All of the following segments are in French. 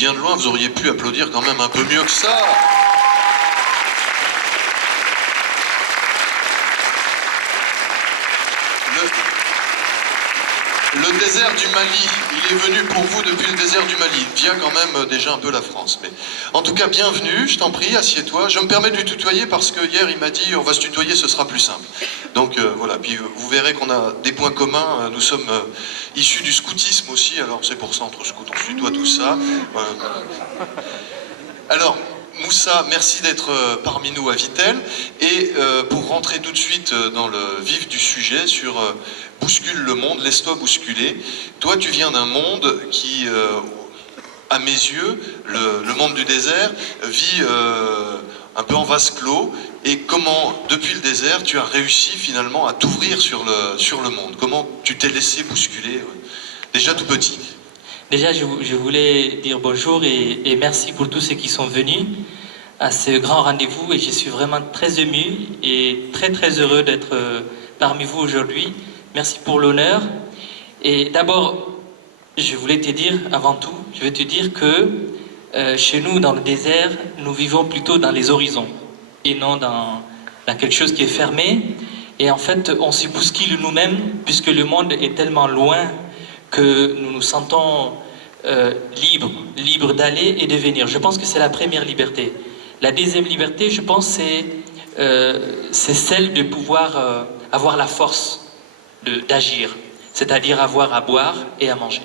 viens de loin, vous auriez pu applaudir quand même un peu mieux que ça. Le désert du Mali, il est venu pour vous depuis le désert du Mali, via quand même déjà un peu la France. Mais en tout cas, bienvenue, je t'en prie, assieds-toi. Je me permets de lui tutoyer parce que hier il m'a dit on va se tutoyer, ce sera plus simple. Donc voilà, puis vous verrez qu'on a des points communs, nous sommes issus du scoutisme aussi, alors c'est pour ça entre scouts, on se tutoie tout ça. Alors, Moussa, merci d'être parmi nous à Vittel. Et pour rentrer tout de suite dans le vif du sujet sur Bouscule le monde, laisse-toi bousculer. Toi, tu viens d'un monde qui, à mes yeux, le monde du désert, vit un peu en vase clos. Et comment, depuis le désert, tu as réussi finalement à t'ouvrir sur le monde? Comment tu t'es laissé bousculer, déjà tout petit? Déjà, je voulais dire bonjour et merci pour tous ceux qui sont venus à ce grand rendez-vous. Et je suis vraiment très ému et très heureux d'être parmi vous aujourd'hui. Merci pour l'honneur. Et d'abord, je voulais te dire, avant tout, je veux te dire que chez nous, dans le désert, nous vivons plutôt dans les horizons et non dans quelque chose qui est fermé. Et en fait, on se bouscule nous-mêmes puisque le monde est tellement loin que nous nous sentons libres d'aller et de venir. Je pense que c'est la première liberté. La deuxième liberté, je pense, c'est celle de pouvoir avoir la force d'agir, c'est-à-dire avoir à boire et à manger.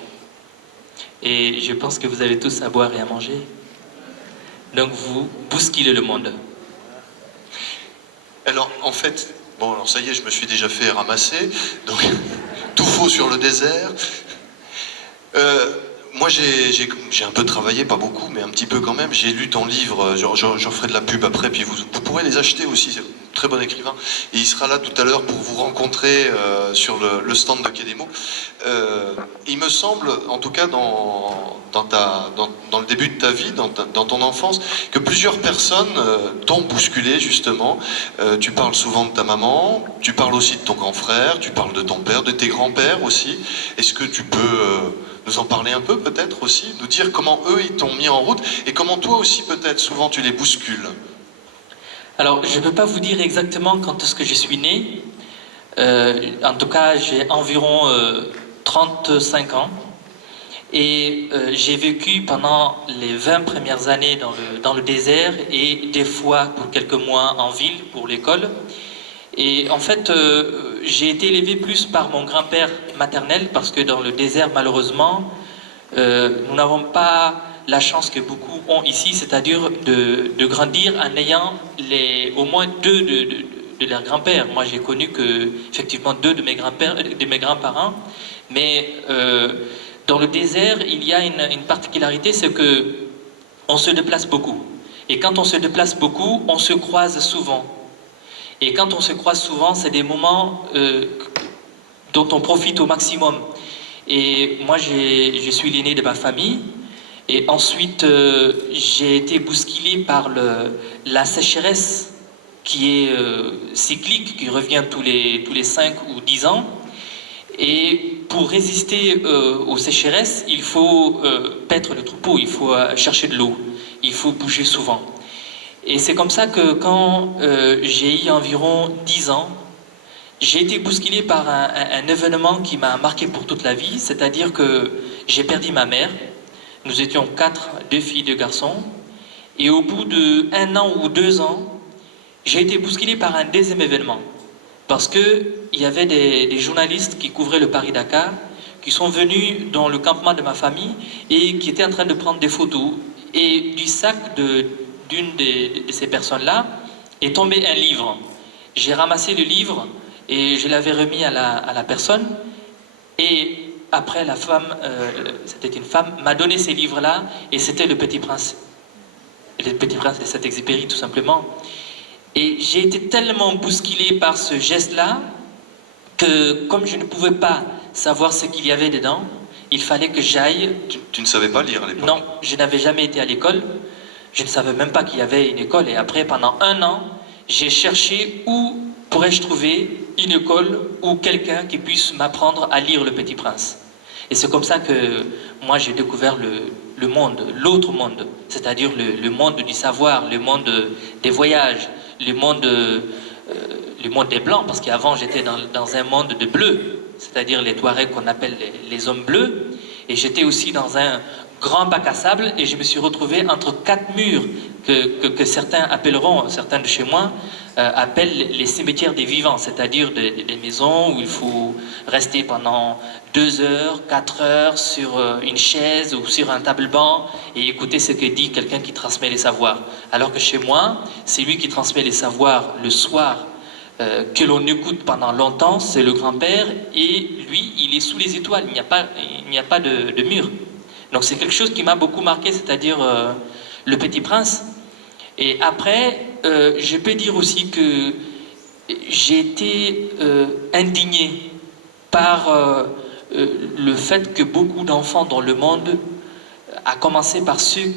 Et je pense que vous avez tous à boire et à manger. Donc vous bousculez le monde. Alors, en fait, bon, alors ça y est, je me suis déjà fait ramasser, donc tout faux sur le désert. Moi, j'ai un peu travaillé, pas beaucoup, mais un petit peu quand même. J'ai lu ton livre, j'en ferai de la pub après, puis vous pourrez les acheter aussi, c'est un très bon écrivain. Et il sera là tout à l'heure pour vous rencontrer sur le stand de Quai des Mots. Il me semble, en tout cas dans le début de ta vie, dans ton enfance, que plusieurs personnes t'ont bousculé justement. Tu parles souvent de ta maman, tu parles aussi de ton grand frère, tu parles de ton père, de tes grands-pères aussi. Est-ce que tu peux nous en parler un peu peut-être aussi, nous dire comment eux ils t'ont mis en route et comment toi aussi peut-être souvent tu les bouscules? Alors je ne peux pas vous dire exactement quand est-ce que je suis né. En tout cas j'ai environ 35 ans et j'ai vécu pendant les 20 premières années dans le désert et des fois pour quelques mois en ville pour l'école. Et en fait, j'ai été élevé plus par mon grand-père maternel parce que dans le désert, malheureusement, nous n'avons pas la chance que beaucoup ont ici, c'est-à-dire de grandir en ayant au moins deux de leurs grands-pères. Moi, j'ai connu effectivement deux de mes grands-parents, mais dans le désert, il y a une particularité, c'est que on se déplace beaucoup. Et quand on se déplace beaucoup, on se croise souvent. Et quand on se croise souvent, c'est des moments dont on profite au maximum. Et moi, je suis l'aîné de ma famille. Et ensuite, j'ai été bousculé par la sécheresse qui est cyclique, qui revient tous les 5 ou 10 ans. Et pour résister aux sécheresses, il faut paître le troupeau, il faut chercher de l'eau, il faut bouger souvent. Et c'est comme ça que quand j'ai eu environ 10 ans, j'ai été bousculé par un événement qui m'a marqué pour toute la vie, c'est-à-dire que j'ai perdu ma mère. Nous étions 4, 2 filles, 2 garçons. Et au bout d'1 an ou 2 ans, j'ai été bousculé par un deuxième événement. Parce qu'il y avait des journalistes qui couvraient le Paris-Dakar, qui sont venus dans le campement de ma famille et qui étaient en train de prendre des photos. Et du sac d'une de ces personnes-là est tombé un livre. J'ai ramassé le livre et je l'avais remis à la personne. Et après, la femme, c'était une femme, m'a donné ces livres-là et c'était Le Petit Prince. Le Petit Prince de Saint-Exupéry, tout simplement. Et j'ai été tellement bousculé par ce geste-là que, comme je ne pouvais pas savoir ce qu'il y avait dedans, il fallait que j'aille... Tu ne savais pas lire à l'époque? Non, je n'avais jamais été à l'école. Je ne savais même pas qu'il y avait une école. Et après, pendant 1 an, j'ai cherché où pourrais-je trouver une école ou quelqu'un qui puisse m'apprendre à lire Le Petit Prince. Et c'est comme ça que moi j'ai découvert le monde, l'autre monde, c'est-à-dire le monde du savoir, le monde des voyages, le monde des blancs, parce qu'avant j'étais dans un monde de bleus, c'est-à-dire les Touaregs qu'on appelle les hommes bleus, et j'étais aussi dans un grand bac à sable, et je me suis retrouvé entre quatre murs que certains appelleront, certains de chez moi, appellent les cimetières des vivants, c'est-à-dire des maisons où il faut rester pendant 2 heures, 4 heures sur une chaise ou sur un table-banc et écouter ce que dit quelqu'un qui transmet les savoirs. Alors que chez moi, c'est lui qui transmet les savoirs le soir, que l'on écoute pendant longtemps, c'est le grand-père, et lui, il est sous les étoiles, il n'y a pas de mur. Donc c'est quelque chose qui m'a beaucoup marqué, c'est-à-dire le Petit Prince. Et après, je peux dire aussi que j'ai été indigné par le fait que beaucoup d'enfants dans le monde, à commencer par ceux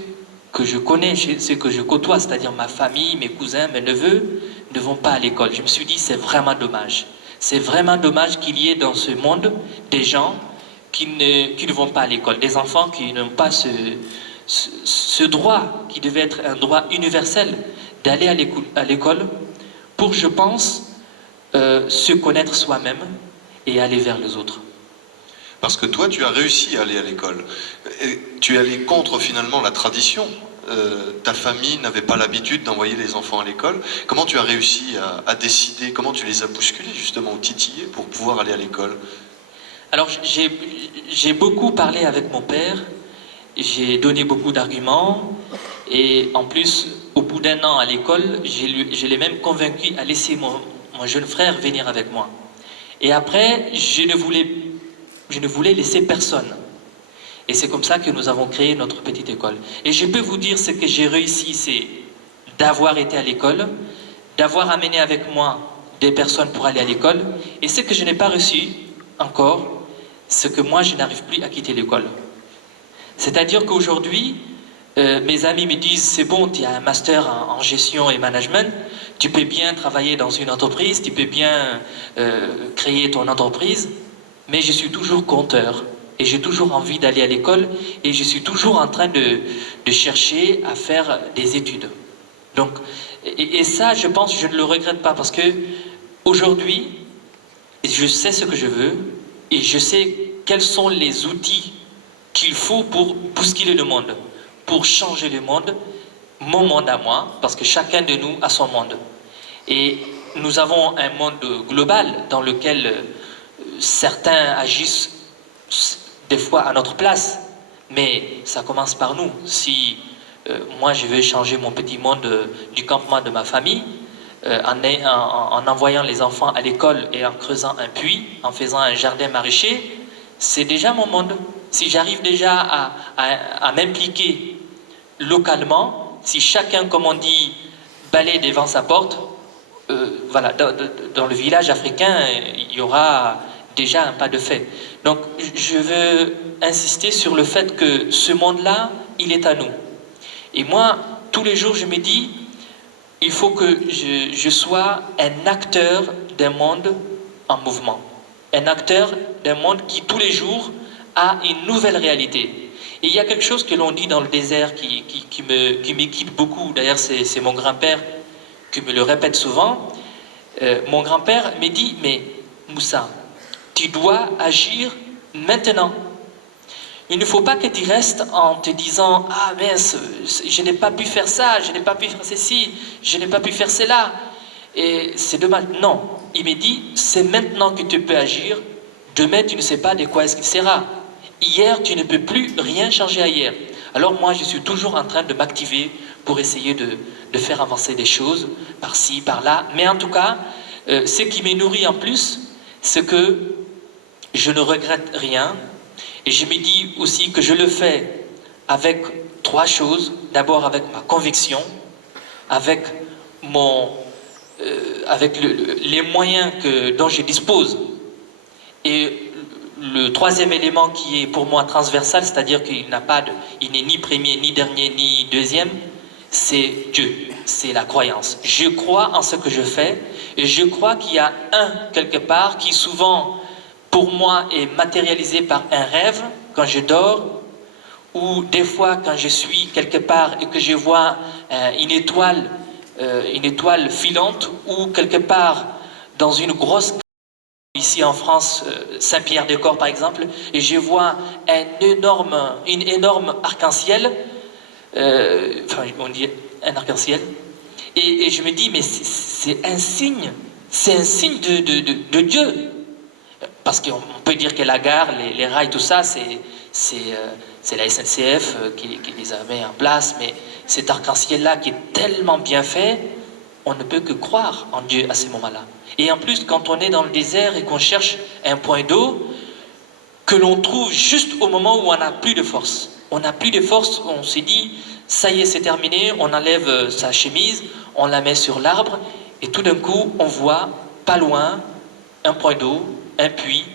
que je connais, ceux que je côtoie, c'est-à-dire ma famille, mes cousins, mes neveux, ne vont pas à l'école. Je me suis dit, c'est vraiment dommage. C'est vraiment dommage qu'il y ait dans ce monde des gens qui ne vont pas à l'école, des enfants qui n'ont pas ce droit, qui devait être un droit universel, d'aller à l'école pour, je pense, se connaître soi-même et aller vers les autres. Parce que toi, tu as réussi à aller à l'école. Tu es allé contre finalement la tradition. Ta famille n'avait pas l'habitude d'envoyer les enfants à l'école. Comment tu as réussi à décider, comment tu les as bousculés justement ou titillés pour pouvoir aller à l'école? Alors j'ai beaucoup parlé avec mon père, j'ai donné beaucoup d'arguments, et en plus, au bout d'1 an à l'école, je l'ai même convaincu à laisser mon jeune frère venir avec moi. Et après, je ne voulais laisser personne. Et c'est comme ça que nous avons créé notre petite école. Et je peux vous dire, ce que j'ai réussi, c'est d'avoir été à l'école, d'avoir amené avec moi des personnes pour aller à l'école, et ce que je n'ai pas reçu encore, c'est que moi je n'arrive plus à quitter l'école. C'est-à-dire qu'aujourd'hui, mes amis me disent, c'est bon, tu as un master en gestion et management, tu peux bien travailler dans une entreprise, tu peux bien créer ton entreprise, mais je suis toujours compteur. Et j'ai toujours envie d'aller à l'école, et je suis toujours en train de chercher à faire des études. Donc, et ça, je pense, je ne le regrette pas, parce que aujourd'hui, je sais ce que je veux, et je sais quels sont les outils qu'il faut pour bousculer le monde, pour changer le monde, mon monde à moi, parce que chacun de nous a son monde. Et nous avons un monde global dans lequel certains agissent des fois à notre place, mais ça commence par nous. Si moi je veux changer mon petit monde du campement de ma famille, en envoyant les enfants à l'école et en creusant un puits, en faisant un jardin maraîcher, c'est déjà mon monde. Si j'arrive déjà à m'impliquer localement, si chacun, comme on dit, balaye devant sa porte, voilà, dans le village africain, il y aura déjà un pas de fait. Donc je veux insister sur le fait que ce monde-là, il est à nous. Et moi, tous les jours, je me dis, il faut que je sois un acteur d'un monde en mouvement. Un acteur d'un monde qui, tous les jours, a une nouvelle réalité. Et il y a quelque chose que l'on dit dans le désert qui m'équipe beaucoup. D'ailleurs, c'est mon grand-père qui me le répète souvent. Mon grand-père me dit, mais Moussa, tu dois agir maintenant. Il ne faut pas que tu restes en te disant « Ah mince, je n'ai pas pu faire ça, je n'ai pas pu faire ceci, je n'ai pas pu faire cela. » Et c'est dommage. Non, il me dit « C'est maintenant que tu peux agir. Demain, tu ne sais pas de quoi est-ce qu'il sera. Hier, tu ne peux plus rien changer à hier. » Alors moi, je suis toujours en train de m'activer pour essayer de faire avancer des choses par-ci, par-là. Mais en tout cas, ce qui me nourrit en plus, c'est que je ne regrette rien, et je me dis aussi que je le fais avec 3 choses. D'abord avec ma conviction, avec les moyens dont je dispose, et le 3e élément qui est pour moi transversal, c'est-à-dire qu'il n'est ni premier, ni dernier, ni deuxième, c'est Dieu, c'est la croyance. Je crois en ce que je fais, et je crois qu'il y a un quelque part qui souvent pour moi, est matérialisé par un rêve quand je dors, ou des fois quand je suis quelque part et que je vois une étoile filante, ou quelque part dans une grosse, ici en France, Saint-Pierre-des-Corps par exemple, et je vois une énorme arc-en-ciel, enfin on dit un arc-en-ciel, et je me dis, mais c'est un signe de Dieu. Parce qu'on peut dire que la gare, les rails, tout ça, c'est la SNCF qui les a mis en place, mais cet arc-en-ciel-là qui est tellement bien fait, on ne peut que croire en Dieu à ces moments-là. Et en plus, quand on est dans le désert et qu'on cherche un point d'eau, que l'on trouve juste au moment où on n'a plus de force. On n'a plus de force, on s'est dit, ça y est, c'est terminé, on enlève sa chemise, on la met sur l'arbre, et tout d'un coup, on voit, pas loin, un point d'eau, un puits,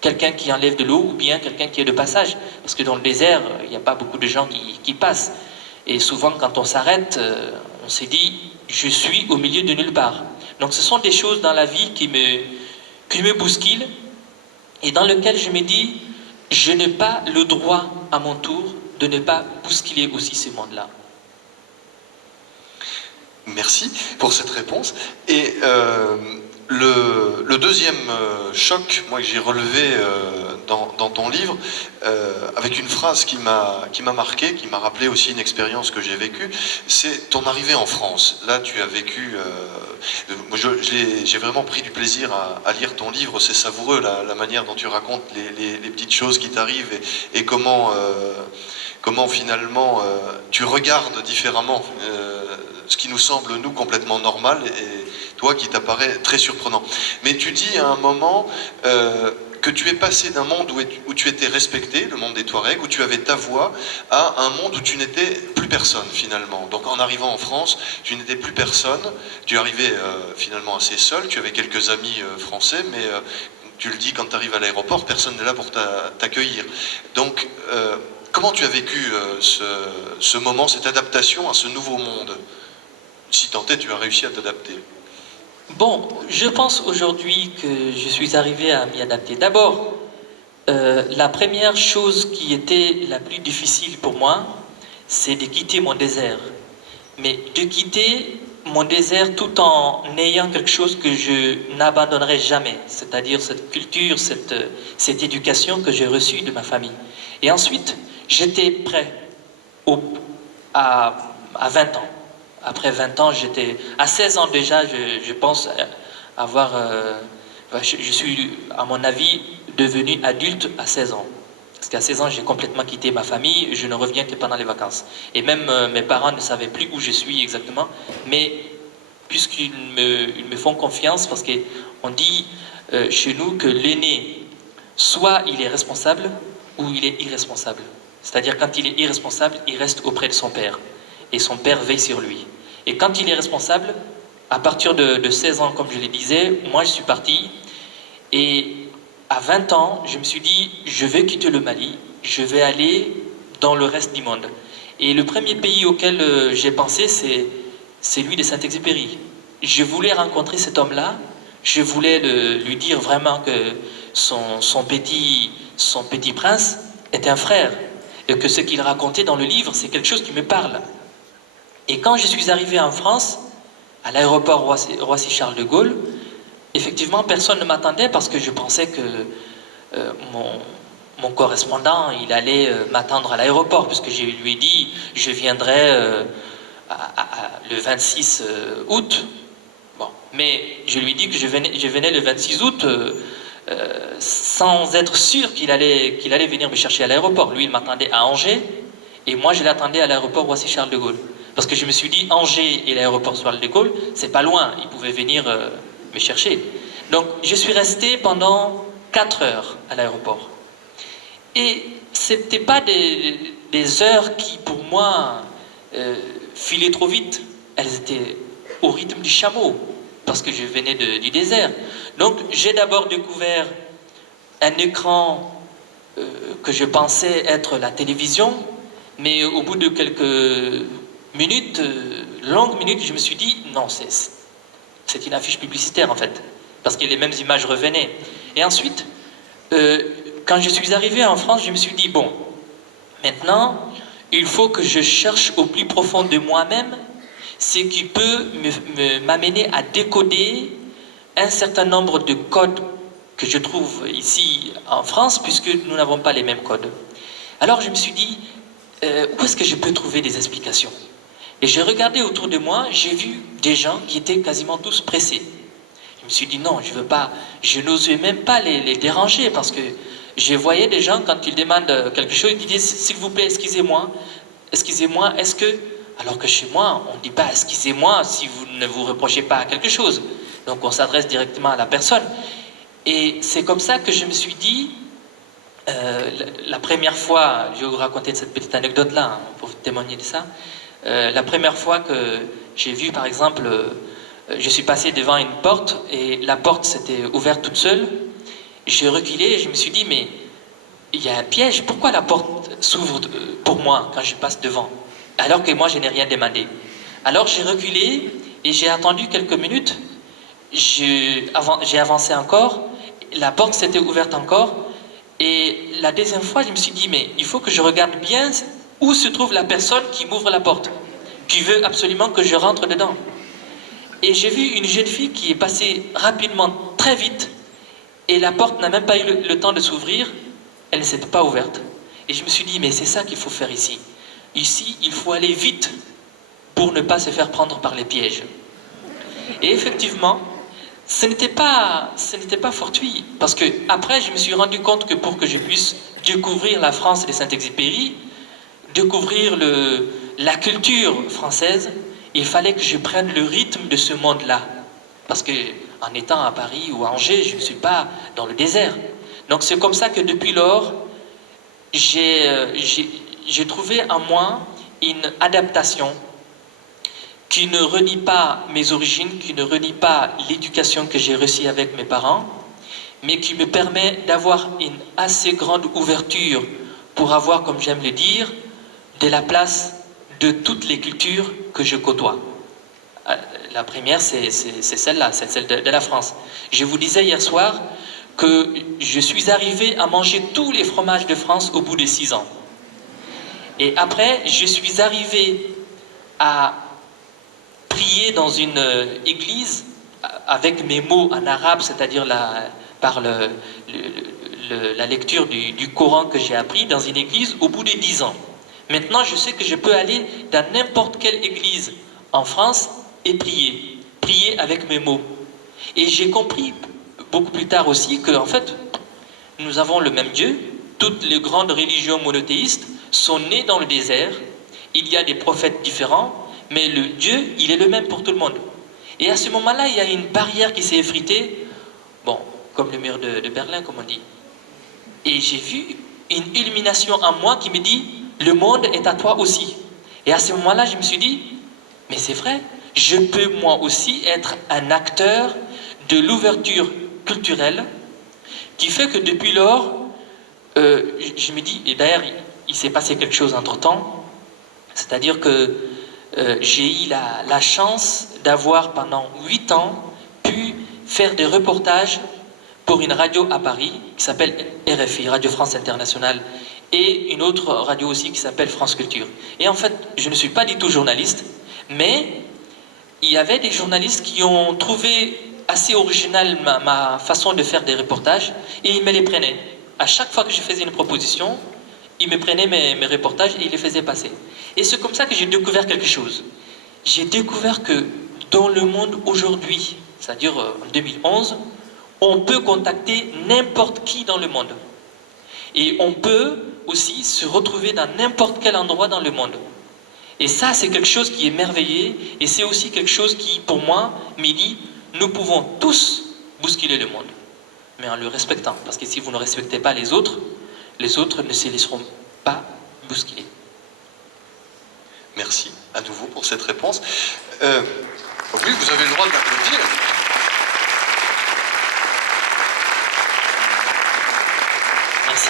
quelqu'un qui enlève de l'eau, ou bien quelqu'un qui est de passage. Parce que dans le désert, il n'y a pas beaucoup de gens qui passent. Et souvent, quand on s'arrête, on s'est dit, je suis au milieu de nulle part. Donc ce sont des choses dans la vie qui me bousculent, et dans lesquelles je me dis, je n'ai pas le droit, à mon tour, de ne pas bousculer aussi ces mondes-là. Merci pour cette réponse. Et le deuxième choc, moi, que j'ai relevé dans ton livre, avec une phrase qui m'a marqué, qui m'a rappelé aussi une expérience que j'ai vécue, c'est ton arrivée en France. Là, tu as vécu... j'ai vraiment pris du plaisir à lire ton livre, c'est savoureux la manière dont tu racontes les petites choses qui t'arrivent et comment finalement tu regardes différemment ce qui nous semble, nous, complètement normal, et toi qui t'apparaît très surprenant. Mais tu dis à un moment que tu es passé d'un monde où tu étais respecté, le monde des Touaregs, où tu avais ta voix, à un monde où tu n'étais plus personne, finalement. Donc en arrivant en France, tu n'étais plus personne, tu arrivais finalement assez seul, tu avais quelques amis français, mais tu le dis, quand tu arrives à l'aéroport, personne n'est là pour t'accueillir. Donc, comment tu as vécu ce moment, cette adaptation à ce nouveau monde? Si tant est, tu as réussi à t'adapter. Bon, je pense aujourd'hui que je suis arrivé à m'y adapter. D'abord, la première chose qui était la plus difficile pour moi, c'est de quitter mon désert. Mais de quitter mon désert tout en ayant quelque chose que je n'abandonnerai jamais, c'est-à-dire cette culture, cette éducation que j'ai reçue de ma famille. Et ensuite, j'étais prêt à 20 ans. Après 20 ans, à 16 ans déjà, je pense avoir... je suis, à mon avis, devenu adulte à 16 ans. Parce qu'à 16 ans, j'ai complètement quitté ma famille, je ne reviens que pendant les vacances. Et même mes parents ne savaient plus où je suis exactement, mais puisqu'ils me font confiance, parce qu'on dit chez nous que l'aîné, soit il est responsable, ou il est irresponsable. C'est-à-dire quand il est irresponsable, il reste auprès de son père. Et son père veille sur lui. Et quand il est responsable, à partir de 16 ans, comme je le disais, moi je suis parti, et à 20 ans, je me suis dit, je vais quitter le Mali, je vais aller dans le reste du monde. Et le premier pays auquel j'ai pensé, c'est celui de Saint-Exupéry. Je voulais rencontrer cet homme-là, je voulais lui dire vraiment que son petit prince est un frère, et que ce qu'il racontait dans le livre, c'est quelque chose qui me parle. Et quand je suis arrivé en France, à l'aéroport Roissy-Charles de Gaulle, effectivement, personne ne m'attendait parce que je pensais que mon correspondant, il allait m'attendre à l'aéroport, puisque je lui ai dit, je viendrai le 26 août. Bon, mais je lui ai dit que je venais le 26 août sans être sûr qu'il allait venir me chercher à l'aéroport. Lui, il m'attendait à Angers, et moi, je l'attendais à l'aéroport Roissy-Charles de Gaulle. Parce que je me suis dit, Angers et l'aéroport Charles de Gaulle, c'est pas loin, il pouvait venir me chercher. Donc, je suis resté pendant 4 heures à l'aéroport. Et c'était pas des heures qui, pour moi, filaient trop vite. Elles étaient au rythme du chameau, parce que je venais du désert. Donc, j'ai d'abord découvert un écran que je pensais être la télévision, mais au bout de quelques minutes, longues minutes, je me suis dit, non, c'est une affiche publicitaire en fait, parce que les mêmes images revenaient. Et ensuite, quand je suis arrivé en France, je me suis dit, bon, maintenant, il faut que je cherche au plus profond de moi-même ce qui peut m'amener à décoder un certain nombre de codes que je trouve ici en France, puisque nous n'avons pas les mêmes codes. Alors je me suis dit, où est-ce que je peux trouver des explications? Et j'ai regardé autour de moi, j'ai vu des gens qui étaient quasiment tous pressés. Je me suis dit non, je veux pas, je n'osais même pas les déranger parce que je voyais des gens quand ils demandent quelque chose, ils disaient s'il vous plaît, excusez-moi, est-ce que... Alors que chez moi, on ne dit pas excusez-moi si vous ne vous reprochez pas quelque chose. Donc on s'adresse directement à la personne. Et c'est comme ça que je me suis dit, la première fois, je vais vous raconter cette petite anecdote-là hein, pour témoigner de ça. La première fois que j'ai vu, par exemple, je suis passé devant une porte et la porte s'était ouverte toute seule. J'ai reculé et je me suis dit, mais il y a un piège, pourquoi la porte s'ouvre pour moi quand je passe devant, alors que moi je n'ai rien demandé? Alors j'ai reculé et j'ai attendu quelques minutes, j'ai avancé encore, la porte s'était ouverte encore, et la deuxième fois je me suis dit, mais il faut que je regarde bien où se trouve la personne qui m'ouvre la porte, qui veut absolument que je rentre dedans. Et j'ai vu une jeune fille qui est passée rapidement, très vite, et la porte n'a même pas eu le temps de s'ouvrir, elle ne s'était pas ouverte. Et je me suis dit, mais c'est ça qu'il faut faire ici. Ici, il faut aller vite pour ne pas se faire prendre par les pièges. Et effectivement, ce n'était pas fortuit, parce que après, je me suis rendu compte que pour que je puisse découvrir la France de Saint-Exupéry, découvrir la culture française, il fallait que je prenne le rythme de ce monde-là. Parce que en étant à Paris ou à Angers, je ne suis pas dans le désert. Donc c'est comme ça que depuis lors, j'ai trouvé en moi une adaptation qui ne renie pas mes origines, qui ne renie pas l'éducation que j'ai reçue avec mes parents, mais qui me permet d'avoir une assez grande ouverture pour avoir, comme j'aime le dire, de la place de toutes les cultures que je côtoie. La première, c'est celle-là, c'est celle de la France. Je vous disais hier soir que je suis arrivé à manger tous les fromages de France au bout de 6 ans. Et après, je suis arrivé à prier dans une église avec mes mots en arabe, c'est-à-dire par la lecture du Coran que j'ai appris dans une église au bout de 10 ans. Maintenant, je sais que je peux aller dans n'importe quelle église en France et prier avec mes mots. Et j'ai compris beaucoup plus tard aussi que, en fait, nous avons le même Dieu. Toutes les grandes religions monothéistes sont nées dans le désert. Il y a des prophètes différents, mais le Dieu, il est le même pour tout le monde. Et à ce moment-là, il y a une barrière qui s'est effritée, bon, comme le mur de Berlin, comme on dit. Et j'ai vu une illumination en moi qui me dit, le monde est à toi aussi. Et à ce moment-là, je me suis dit, mais c'est vrai, je peux moi aussi être un acteur de l'ouverture culturelle qui fait que depuis lors, je me dis, et d'ailleurs, il s'est passé quelque chose entre-temps, c'est-à-dire que j'ai eu la chance d'avoir pendant 8 ans pu faire des reportages pour une radio à Paris qui s'appelle RFI, Radio France Internationale, et une autre radio aussi qui s'appelle France Culture. Et en fait, je ne suis pas du tout journaliste, mais il y avait des journalistes qui ont trouvé assez original ma façon de faire des reportages et ils me les prenaient. À chaque fois que je faisais une proposition, ils me prenaient mes reportages et ils les faisaient passer. Et c'est comme ça que j'ai découvert quelque chose. J'ai découvert que dans le monde aujourd'hui, c'est-à-dire en 2011, on peut contacter n'importe qui dans le monde. Et on peut aussi se retrouver dans n'importe quel endroit dans le monde. Et ça, c'est quelque chose qui est merveilleux, et c'est aussi quelque chose qui, pour moi, me dit, nous pouvons tous bousculer le monde, mais en le respectant. Parce que si vous ne respectez pas les autres ne se laisseront pas bousculer. Merci à nouveau pour cette réponse. Oui, vous avez le droit d'applaudir. Merci.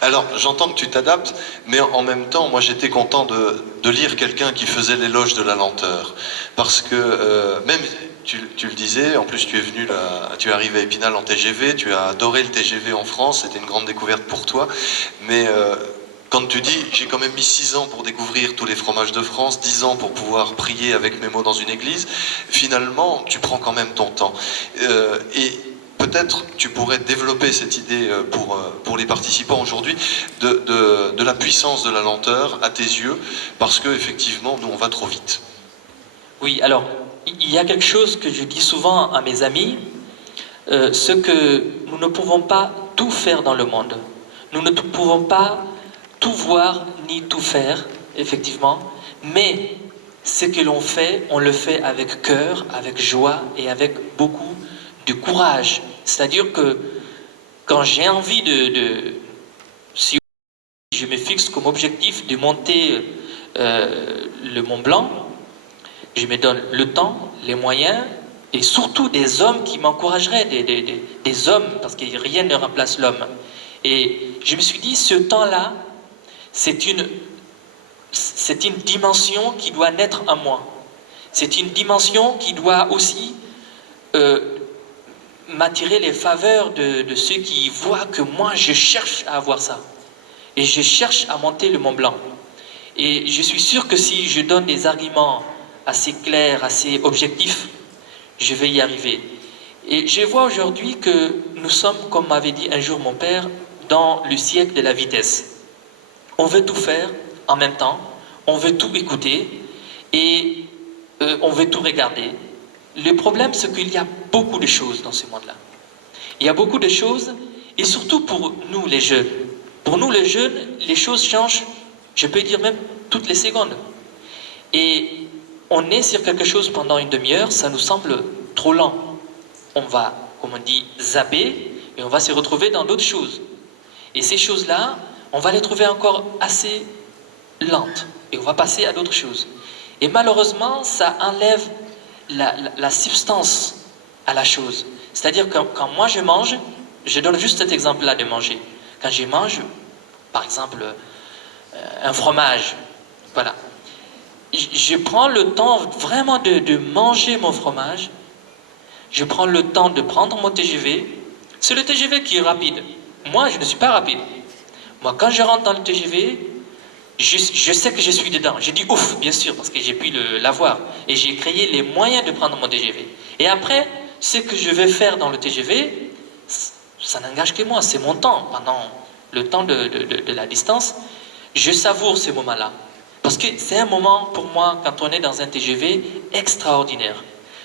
Alors, j'entends que tu t'adaptes, mais en même temps, moi j'étais content de lire quelqu'un qui faisait l'éloge de la lenteur. Parce que même tu le disais, en plus tu es venu là, tu es arrivé à Épinal en TGV, tu as adoré le TGV en France, c'était une grande découverte pour toi, mais quand tu dis j'ai quand même mis 6 ans pour découvrir tous les fromages de France, 10 ans pour pouvoir prier avec mes mots dans une église, finalement tu prends quand même ton temps. Et peut-être tu pourrais développer cette idée pour les participants aujourd'hui de la puissance de la lenteur à tes yeux, parce que effectivement nous on va trop vite. Oui, alors, il y a quelque chose que je dis souvent à mes amis, ce que nous ne pouvons pas tout faire dans le monde. Nous ne pouvons pas tout voir ni tout faire, effectivement, mais ce que l'on fait, on le fait avec cœur, avec joie et avec beaucoup de courage. C'est-à-dire que quand j'ai envie si je me fixe comme objectif de monter le Mont Blanc, je me donne le temps, les moyens et surtout des hommes qui m'encourageraient, des hommes, parce que rien ne remplace l'homme. Et je me suis dit, ce temps-là, c'est une dimension qui doit naître en moi. C'est une dimension qui doit aussi m'attirer les faveurs de ceux qui voient que moi, je cherche à avoir ça. Et je cherche à monter le Mont Blanc. Et je suis sûr que si je donne des arguments assez clairs, assez objectifs, je vais y arriver. Et je vois aujourd'hui que nous sommes, comme m'avait dit un jour mon père, dans le siècle de la vitesse. On veut tout faire en même temps, on veut tout écouter et on veut tout regarder. Le problème, c'est qu'il y a beaucoup de choses dans ce monde-là. Il y a beaucoup de choses, et surtout pour nous les jeunes. Pour nous les jeunes, les choses changent, je peux dire même toutes les secondes. Et on est sur quelque chose pendant une demi-heure, ça nous semble trop lent. On va, comme on dit, zapper, et on va se retrouver dans d'autres choses. Et ces choses-là, on va les trouver encore assez lentes, et on va passer à d'autres choses. Et malheureusement, ça enlève la substance à la chose. C'est-à-dire que quand moi je mange, je donne juste cet exemple-là de manger. Quand je mange, par exemple, un fromage, voilà. Je prends le temps vraiment de manger mon fromage. Je prends le temps de prendre mon TGV. C'est le TGV qui est rapide. Moi, je ne suis pas rapide. Moi, quand je rentre dans le TGV, je sais que je suis dedans. Je dis ouf, bien sûr, parce que j'ai pu l'avoir. Et j'ai créé les moyens de prendre mon TGV. Et après, ce que je vais faire dans le TGV, ça n'engage que moi. C'est mon temps. Pendant le temps de la distance, je savoure ces moments-là. Parce que c'est un moment, pour moi, quand on est dans un TGV, extraordinaire.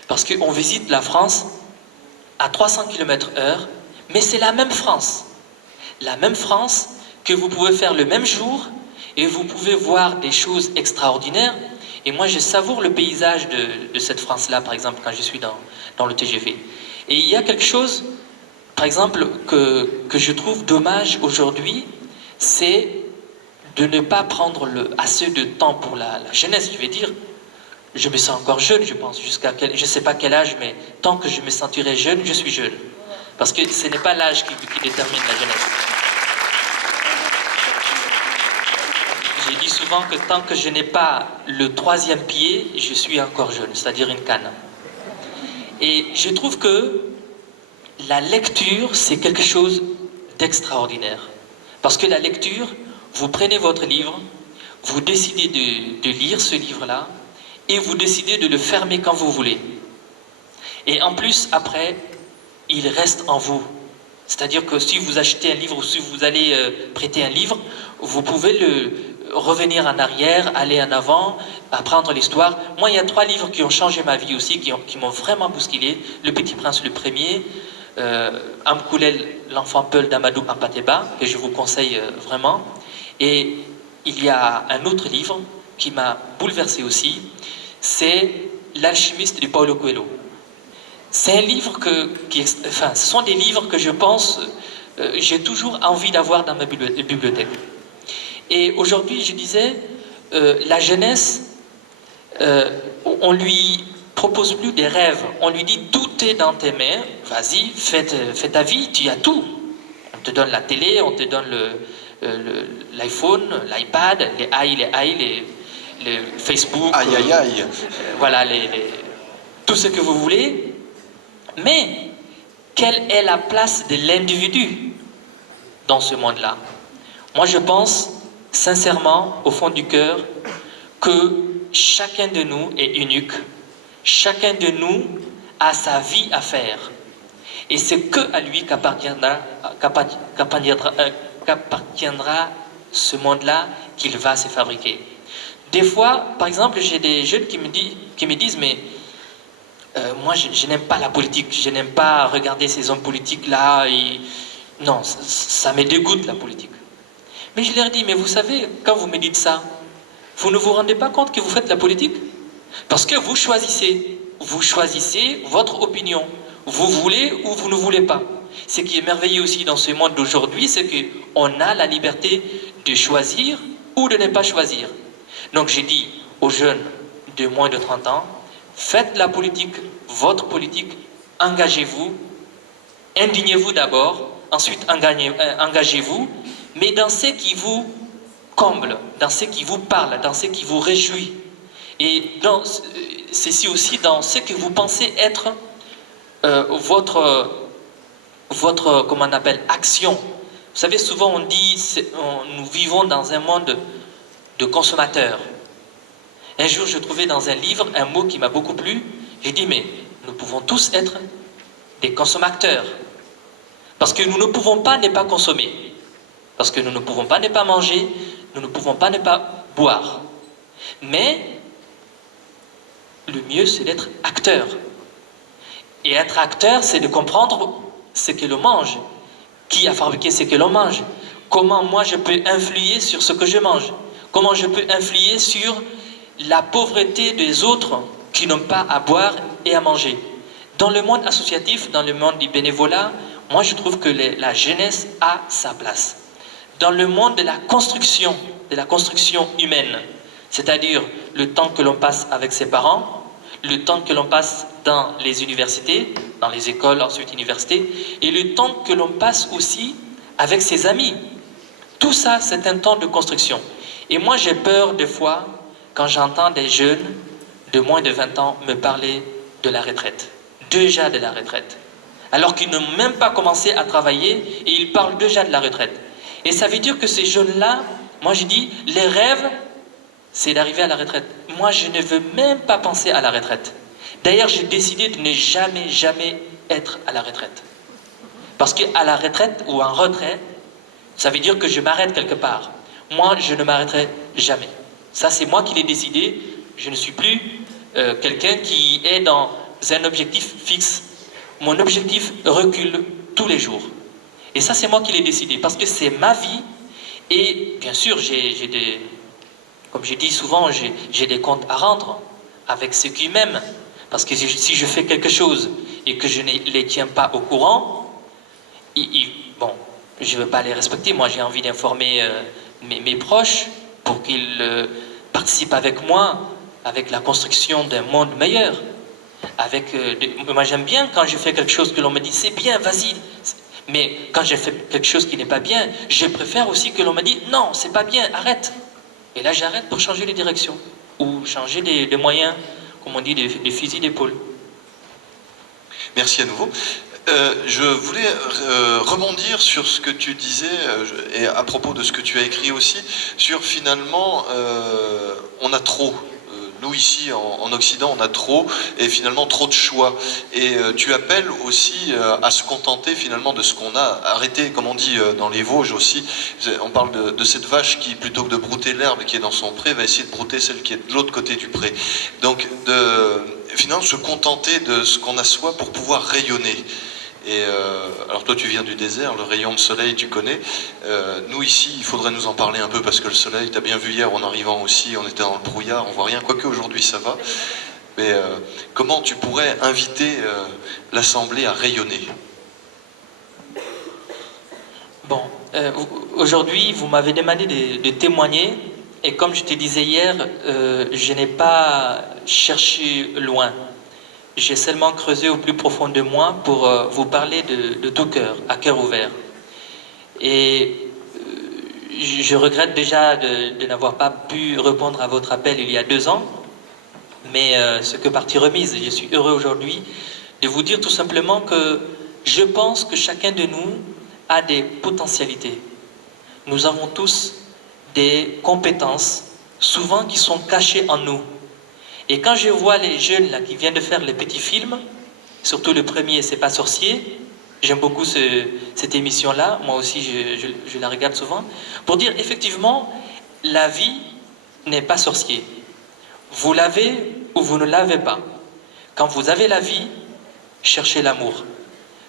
Parce qu'on visite la France à 300 km/h, mais c'est la même France. La même France que vous pouvez faire le même jour et vous pouvez voir des choses extraordinaires. Et moi, je savoure le paysage de cette France-là, par exemple, quand je suis dans le TGV. Et il y a quelque chose, par exemple, que je trouve dommage aujourd'hui, c'est de ne pas prendre assez de temps pour la jeunesse, je vais dire. Je me sens encore jeune, je pense, je ne sais pas quel âge, mais tant que je me sentirai jeune, je suis jeune. Parce que ce n'est pas l'âge qui détermine la jeunesse. J'ai dit souvent que tant que je n'ai pas le 3e pied, je suis encore jeune, c'est-à-dire une canne. Et je trouve que la lecture, c'est quelque chose d'extraordinaire. Parce que la lecture, vous prenez votre livre, vous décidez de lire ce livre-là, et vous décidez de le fermer quand vous voulez. Et en plus, après, il reste en vous. C'est-à-dire que si vous achetez un livre ou si vous allez prêter un livre, vous pouvez revenir en arrière, aller en avant, apprendre l'histoire. Moi, il y a 3 livres qui ont changé ma vie aussi, qui m'ont vraiment bousculé. Le Petit Prince, le premier, Amkoulel, l'enfant Peul d'Amadou Ampateba, que je vous conseille vraiment. Et il y a un autre livre qui m'a bouleversé aussi, c'est L'Alchimiste de Paulo Coelho. C'est un livre ce sont des livres que je pense, j'ai toujours envie d'avoir dans ma bibliothèque. Et aujourd'hui, je disais, la jeunesse, on lui propose plus des rêves, on lui dit tout est dans tes mains, vas-y, fais ta vie, tu as tout. On te donne la télé, on te donne l'iPhone, l'iPad, les Facebook, Aïe aïe aïe. voilà, tout ce que vous voulez, mais quelle est la place de l'individu dans ce monde-là? Moi, je pense sincèrement, au fond du cœur, que chacun de nous est unique. Chacun de nous a sa vie à faire. Et c'est que à lui qu'appartiendra ce monde-là qu'il va se fabriquer. Des fois, par exemple, j'ai des jeunes qui me disent, mais moi, je n'aime pas la politique, je n'aime pas regarder ces hommes politiques-là. Non, ça me dégoûte, la politique. Mais je leur dis, mais vous savez, quand vous me dites ça, vous ne vous rendez pas compte que vous faites la politique? Parce que vous choisissez votre opinion. Vous voulez ou vous ne voulez pas. Ce qui est merveilleux aussi dans ce monde d'aujourd'hui, c'est qu'on a la liberté de choisir ou de ne pas choisir. Donc j'ai dit aux jeunes de moins de 30 ans, faites la politique, votre politique, engagez-vous, indignez-vous d'abord, ensuite engagez-vous, mais dans ce qui vous comble, dans ce qui vous parle, dans ce qui vous réjouit. Et c'est aussi dans ce que vous pensez être votre comment on appelle, action. Vous savez, souvent on dit, nous vivons dans un monde de consommateurs. Un jour, je trouvais dans un livre un mot qui m'a beaucoup plu. J'ai dit, mais nous pouvons tous être des consommateurs. Parce que nous ne pouvons pas ne pas consommer. Parce que nous ne pouvons pas ne pas manger. Nous ne pouvons pas ne pas boire. Mais le mieux, c'est d'être acteur. Et être acteur, c'est de comprendre ce que l'on mange. Qui a fabriqué ce que l'on mange? Comment moi je peux influer sur ce que je mange? Comment je peux influer sur la pauvreté des autres qui n'ont pas à boire et à manger? Dans le monde associatif, dans le monde du bénévolat, moi je trouve que la jeunesse a sa place. Dans le monde de la construction humaine, c'est-à-dire le temps que l'on passe avec ses parents, le temps que l'on passe dans les universités, dans les écoles, ensuite universités, et le temps que l'on passe aussi avec ses amis. Tout ça, c'est un temps de construction. Et moi, j'ai peur des fois, quand j'entends des jeunes de moins de 20 ans me parler de la retraite. Déjà de la retraite. Alors qu'ils n'ont même pas commencé à travailler et ils parlent déjà de la retraite. Et ça veut dire que ces jeunes-là, moi je dis, les rêves, c'est d'arriver à la retraite. Moi, je ne veux même pas penser à la retraite. D'ailleurs, j'ai décidé de ne jamais être à la retraite. Parce qu'à la retraite ou en retrait, ça veut dire que je m'arrête quelque part. Moi, je ne m'arrêterai jamais. Ça, c'est moi qui l'ai décidé. Je ne suis plus quelqu'un qui est dans un objectif fixe. Mon objectif recule tous les jours. Et ça, c'est moi qui l'ai décidé. Parce que c'est ma vie. Et bien sûr, comme je dis souvent, j'ai des comptes à rendre avec ceux qui m'aiment. Parce que si je fais quelque chose et que je ne les tiens pas au courant, bon, je ne veux pas les respecter. Moi, j'ai envie d'informer mes proches pour qu'ils participent avec moi avec la construction d'un monde meilleur. Moi, j'aime bien quand je fais quelque chose que l'on me dit, c'est bien, vas-y. Mais quand je fais quelque chose qui n'est pas bien, je préfère aussi que l'on me dise, non, c'est pas bien, arrête. Et là, j'arrête pour changer de direction ou changer des moyens, comme on dit, des fusils d'épaule. Merci à nouveau. Je voulais rebondir sur ce que tu disais, et à propos de ce que tu as écrit aussi, sur finalement, on a trop. Nous ici en Occident, on a trop, et finalement trop de choix. Et tu appelles aussi à se contenter finalement de ce qu'on a. Arrêter, comme on dit dans les Vosges aussi, on parle de cette vache qui, plutôt que de brouter l'herbe qui est dans son pré, va essayer de brouter celle qui est de l'autre côté du pré. Donc, finalement, se contenter de ce qu'on a soi pour pouvoir rayonner. Et alors toi tu viens du désert, le rayon de soleil tu connais. Nous ici, il faudrait nous en parler un peu parce que le soleil, tu as bien vu hier en arrivant aussi, on était dans le brouillard, on voit rien, quoique aujourd'hui ça va. Mais comment tu pourrais inviter l'Assemblée à rayonner? Bon, aujourd'hui vous m'avez demandé de témoigner et comme je te disais hier, je n'ai pas cherché loin. J'ai seulement creusé au plus profond de moi pour vous parler de tout cœur, à cœur ouvert. Et je regrette déjà de n'avoir pas pu répondre à votre appel il y a 2 ans. Mais ce que partie remise, je suis heureux aujourd'hui de vous dire tout simplement que je pense que chacun de nous a des potentialités. Nous avons tous des compétences, souvent qui sont cachées en nous. Et quand je vois les jeunes là, qui viennent de faire les petits films, surtout le premier, C'est pas sorcier, j'aime beaucoup cette émission-là, moi aussi je la regarde souvent, pour dire effectivement, la vie n'est pas sorcier. Vous l'avez ou vous ne l'avez pas. Quand vous avez la vie, cherchez l'amour.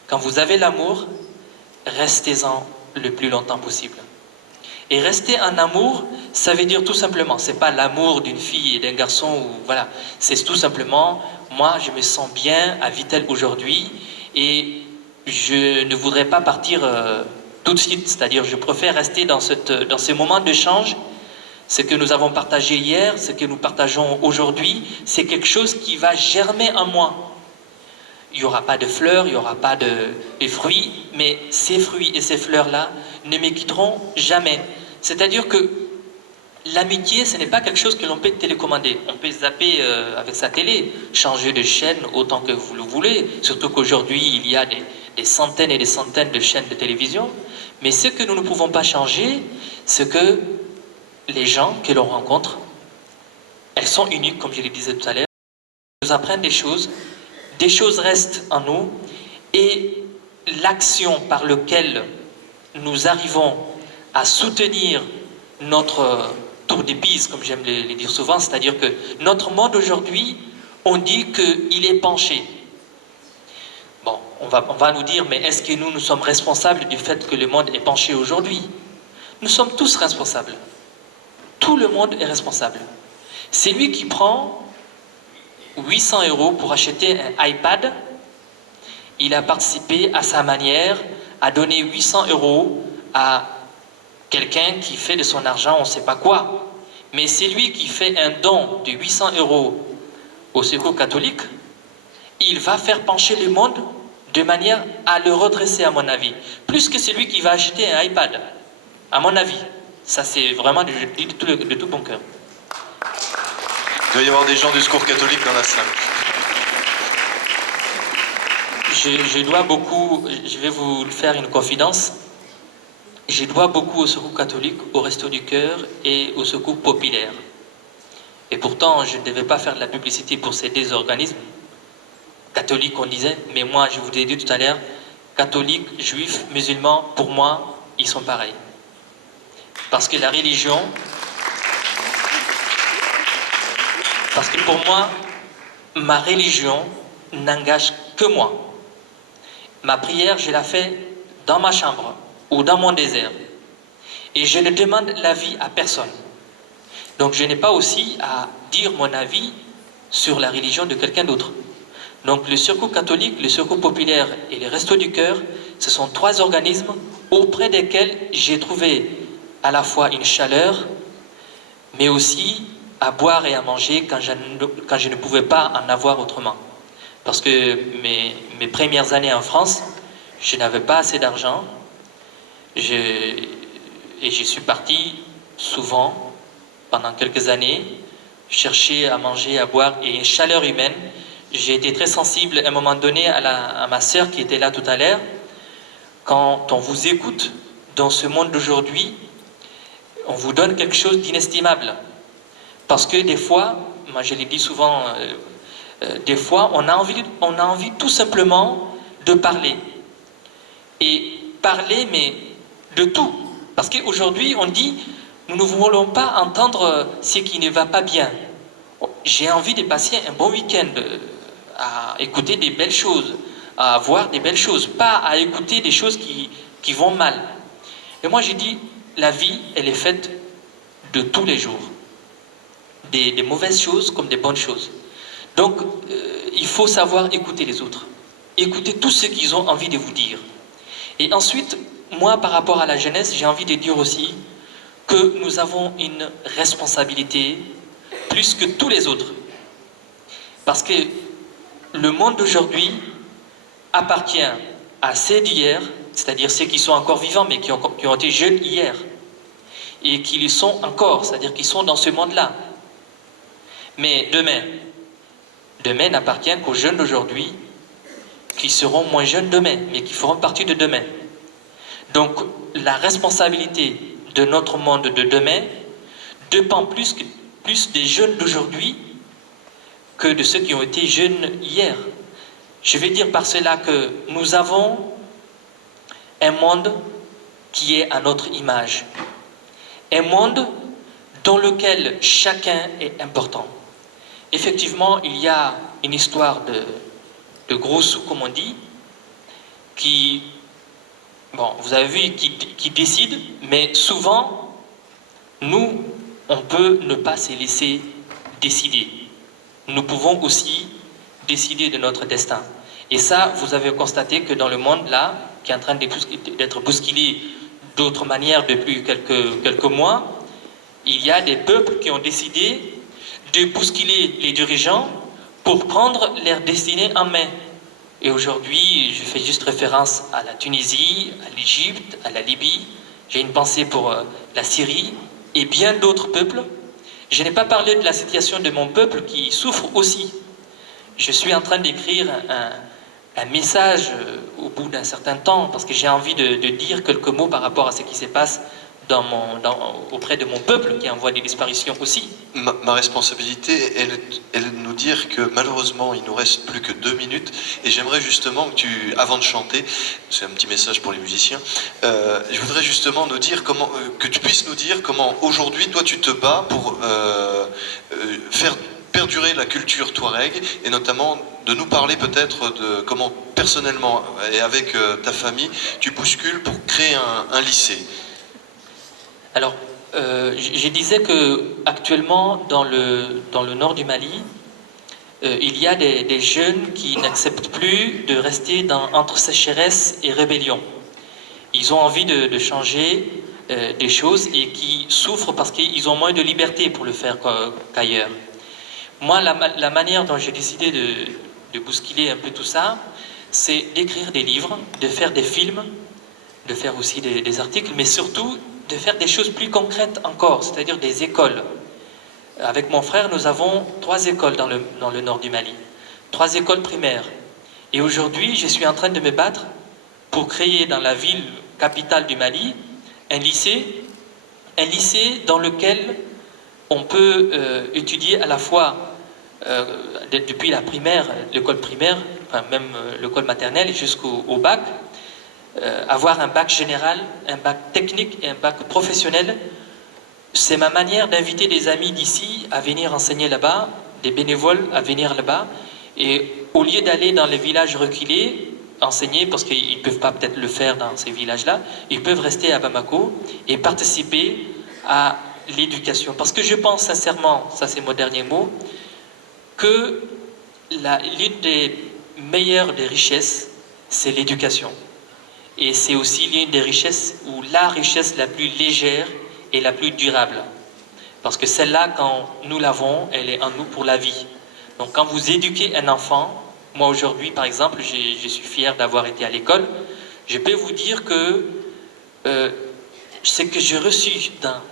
Quand vous avez l'amour, restez-en le plus longtemps possible. Et rester en amour, ça veut dire tout simplement, c'est pas l'amour d'une fille et d'un garçon, ou voilà, c'est tout simplement, moi je me sens bien à Vittel aujourd'hui et je ne voudrais pas partir tout de suite, c'est-à-dire je préfère rester dans ces moments d'échange. Ce que nous avons partagé hier, ce que nous partageons aujourd'hui, c'est quelque chose qui va germer en moi. Il n'y aura pas de fleurs, il n'y aura pas de fruits, mais ces fruits et ces fleurs-là ne me quitteront jamais. C'est-à-dire que l'amitié, ce n'est pas quelque chose que l'on peut télécommander. On peut zapper avec sa télé, changer de chaîne autant que vous le voulez, surtout qu'aujourd'hui, il y a des centaines et des centaines de chaînes de télévision. Mais ce que nous ne pouvons pas changer, c'est que les gens que l'on rencontre, elles sont uniques, comme je le disais tout à l'heure, nous apprennent des choses restent en nous, et l'action par laquelle nous arrivons à soutenir notre tour de Pise, comme j'aime le dire souvent, c'est-à-dire que notre monde aujourd'hui, on dit qu'il est penché. Bon, on va nous dire, mais est-ce que nous sommes responsables du fait que le monde est penché aujourd'hui? Nous sommes tous responsables. Tout le monde est responsable. C'est lui qui prend 800 € pour acheter un iPad. Il a participé à sa manière à donner 800 € à quelqu'un qui fait de son argent on ne sait pas quoi. Mais c'est lui qui fait un don de 800 € au Secours catholique. Il va faire pencher le monde de manière à le redresser, à mon avis. Plus que celui qui va acheter un iPad, à mon avis. Ça, c'est vraiment de tout bon cœur. Il doit y avoir des gens du Secours catholique dans la salle. Je dois beaucoup, je vais vous faire une confidence, je dois beaucoup au Secours catholique, au Resto du Cœur et au Secours populaire. Et pourtant, je ne devais pas faire de la publicité pour ces deux organismes. Catholiques, on disait, mais moi, je vous l'ai dit tout à l'heure, catholiques, juifs, musulmans, pour moi, ils sont pareils. Parce que la religion, parce que pour moi, ma religion n'engage que moi. Ma prière, je la fais dans ma chambre ou dans mon désert. Et je ne demande l'avis à personne. Donc je n'ai pas aussi à dire mon avis sur la religion de quelqu'un d'autre. Donc le Secours catholique, le Secours populaire et le Resto du Cœur, ce sont trois organismes auprès desquels j'ai trouvé à la fois une chaleur, mais aussi à boire et à manger quand je ne pouvais pas en avoir autrement. Parce que mes premières années en France, je n'avais pas assez d'argent, et je suis parti souvent, pendant quelques années, chercher à manger, à boire, et une chaleur humaine. J'ai été très sensible à un moment donné à ma sœur qui était là tout à l'heure. Quand on vous écoute dans ce monde d'aujourd'hui, on vous donne quelque chose d'inestimable. Parce que des fois, moi je l'ai dit souvent, des fois on a envie tout simplement de parler. Et parler, mais de tout. Parce qu'aujourd'hui on dit, nous ne voulons pas entendre ce qui ne va pas bien. J'ai envie de passer un bon week-end à écouter des belles choses, à voir des belles choses, pas à écouter des choses qui vont mal. Et moi j'ai dit, la vie, elle est faite de tous les jours. Des mauvaises choses comme des bonnes choses. Donc, il faut savoir écouter les autres. Écouter tout ce qu'ils ont envie de vous dire. Et ensuite, moi, par rapport à la jeunesse, j'ai envie de dire aussi que nous avons une responsabilité plus que tous les autres. Parce que le monde d'aujourd'hui appartient à ceux d'hier, c'est-à-dire ceux qui sont encore vivants, mais qui ont été jeunes hier. Et qui le sont encore, c'est-à-dire qui sont dans ce monde-là. Mais demain, Demain n'appartient qu'aux jeunes d'aujourd'hui qui seront moins jeunes demain, mais qui feront partie de demain. Donc la responsabilité de notre monde de demain dépend plus des jeunes d'aujourd'hui que de ceux qui ont été jeunes hier. Je vais dire par cela que nous avons un monde qui est à notre image. Un monde dans lequel chacun est important. Effectivement, il y a une histoire de gros sous, comme on dit, qui, bon, vous avez vu, qui décide, mais souvent, nous, on peut ne pas se laisser décider. Nous pouvons aussi décider de notre destin. Et ça, vous avez constaté que dans le monde, là, qui est en train d'être bousculé d'autres manières depuis quelques mois, il y a des peuples qui ont décidé de bousculer les dirigeants pour prendre leur destinée en main. Et aujourd'hui, je fais juste référence à la Tunisie, à l'Égypte, à la Libye. J'ai une pensée pour la Syrie et bien d'autres peuples. Je n'ai pas parlé de la situation de mon peuple qui souffre aussi. Je suis en train d'écrire un message au bout d'un certain temps parce que j'ai envie de dire quelques mots par rapport à ce qui se passe auprès de mon peuple qui envoie des disparitions aussi. Ma responsabilité est de nous dire que malheureusement il nous reste plus que 2 minutes et j'aimerais justement que avant de chanter, c'est un petit message pour les musiciens, je voudrais justement nous dire que tu puisses nous dire comment aujourd'hui toi tu te bats pour faire perdurer la culture touareg et notamment de nous parler peut-être de comment personnellement et avec ta famille tu bouscules pour créer un lycée. Alors, je disais que actuellement dans le nord du Mali, il y a des jeunes qui n'acceptent plus de rester entre sécheresse et rébellion. Ils ont envie de changer des choses et qui souffrent parce qu'ils ont moins de liberté pour le faire qu'ailleurs. Moi, la manière dont j'ai décidé de bousculer un peu tout ça, c'est d'écrire des livres, de faire des films, de faire aussi des articles, mais surtout de faire des choses plus concrètes encore, c'est-à-dire des écoles. Avec mon frère, nous avons 3 écoles dans le nord du Mali, 3 écoles primaires. Et aujourd'hui, je suis en train de me battre pour créer dans la ville capitale du Mali un lycée dans lequel on peut étudier à la fois depuis la primaire, l'école primaire, enfin même l'école maternelle jusqu'au bac, avoir un bac général, un bac technique et un bac professionnel. C'est ma manière d'inviter des amis d'ici à venir enseigner là-bas, des bénévoles à venir là-bas, et au lieu d'aller dans les villages reculés, enseigner, parce qu'ils ne peuvent pas peut-être le faire dans ces villages-là, ils peuvent rester à Bamako et participer à l'éducation. Parce que je pense sincèrement, ça c'est mon dernier mot, que l'une des meilleures des richesses, c'est l'éducation. Et c'est aussi l'une des richesses, ou la richesse la plus légère et la plus durable. Parce que celle-là, quand nous l'avons, elle est en nous pour la vie. Donc quand vous éduquez un enfant, moi aujourd'hui par exemple, je suis fier d'avoir été à l'école, je peux vous dire que ce que j'ai reçu dans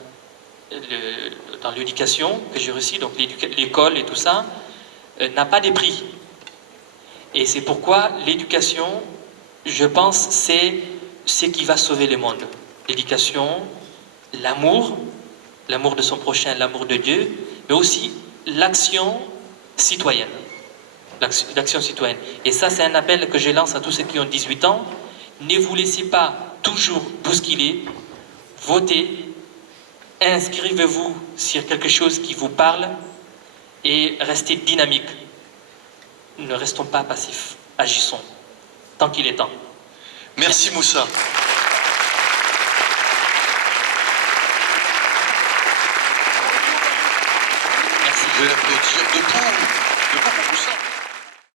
l'éducation, que j'ai reçu, donc l'école et tout ça, n'a pas de prix. Et c'est pourquoi l'éducation, je pense, c'est ce qui va sauver le monde. L'éducation, l'amour de son prochain, l'amour de Dieu, mais aussi l'action citoyenne. L'action citoyenne. Et ça, c'est un appel que je lance à tous ceux qui ont 18 ans. Ne vous laissez pas toujours bousculer, votez, inscrivez-vous sur quelque chose qui vous parle et restez dynamique. Ne restons pas passifs, agissons, tant qu'il est temps. Merci Moussa. Merci. Je vais l'applaudir debout pour Moussa.